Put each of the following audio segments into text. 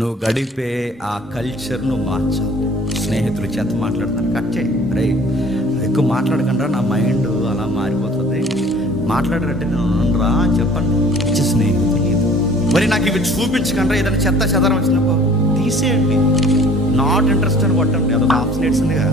నువ్వు గడిపే ఆ కల్చర్ నువ్వు మార్చాలి. స్నేహితులు చేత మాట్లాడుతాను, కట్ చేయి. రే ఎక్కువ మాట్లాడకుండా నా మైండ్ అలా మారిపోతుంది, మాట్లాడారంటే నేను రా చెప్పండి. మంచి స్నేహితులు మరి నాకు ఇవి చూపించకుండా ఏదైనా చెత్త చెదరం వచ్చినప్పుడు తీసేయండి. నాట్ ఇంట్రెస్ట్ అని కొట్టండి, అదొక ఆప్షనేట్స్ ఉందిగా.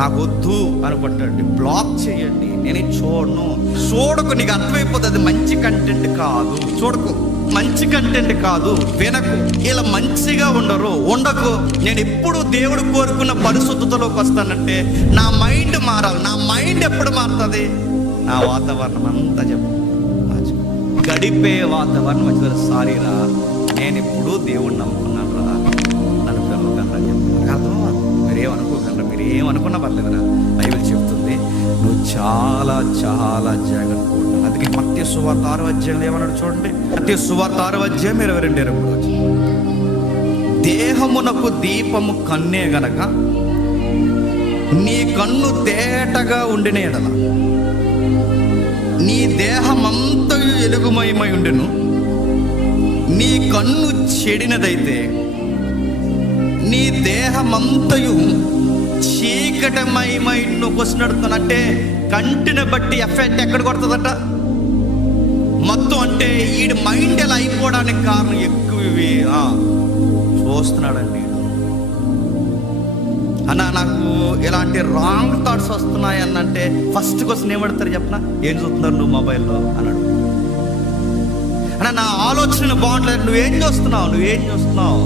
నాకు వద్దు అని కొట్టండి, బ్లాక్ చేయండి. నేను చూడకు, నీకు అర్థమైపోతుంది అది మంచి కంటెంట్ కాదు. చూడకు, మంచి కంటెంట్ కాదు, వినకు. ఇలా మంచిగా ఉండకు. నేను ఎప్పుడు దేవుడు కోరుకున్న పరిశుద్ధతలోకి వస్తానంటే నా మైండ్ మారాలి. నా మైండ్ ఎప్పుడు మారుతుంది? నా వాతావరణం అంతా గడిపే వాతావరణం మంచిది. సారీరా, నేను ఎప్పుడు దేవుడిని నమ్ముకున్నాను రా, నన్ను పిలవకండి చెప్పి అర్థం. మీరేమనుకోకండి, మీరేమనుకున్నా పర్లేదురా. బైబిల్ చెప్తుంది నువ్వు చాలా చాలా జాగ్రత్త ఉండాలి. అందుకే మత్తయి సువార్త 6వ అధ్యాయంలో ఏమన్నాడు చూడండి. మత్తయి సువార్త 6వ అధ్యాయం 22 దేహమునకు దీపము కన్నే గనక నీ కన్ను తేటగా ఉండిన ఎడల నీ దేహమంతయు ఎలుగుమయమై ఉండును. నీ కన్ను చెడినదైతే నీ దేహమంతయు చీకటమయమై నొక్కొస్తున్నట్టే. కంటిని బట్టి ఎఫెక్ట్ ఎక్కడ కొడుతుందట? మొత్తం అంటే ఈ మైండ్ ఎలా అయిపోవడానికి కారణం ఎక్కువ ఇవి చూస్తున్నాడండి అన్న. నాకు ఇలాంటి రాంగ్ థాట్స్ వస్తున్నాయి అన్నంటే ఫస్ట్ క్వశ్చన్ ఏమడతారు చెప్పనా? ఏం చూస్తున్నారు నువ్వు మొబైల్లో అన్నాడు. అన్న నా ఆలోచన బాగుండలేదు, నువ్వేం చూస్తున్నావు?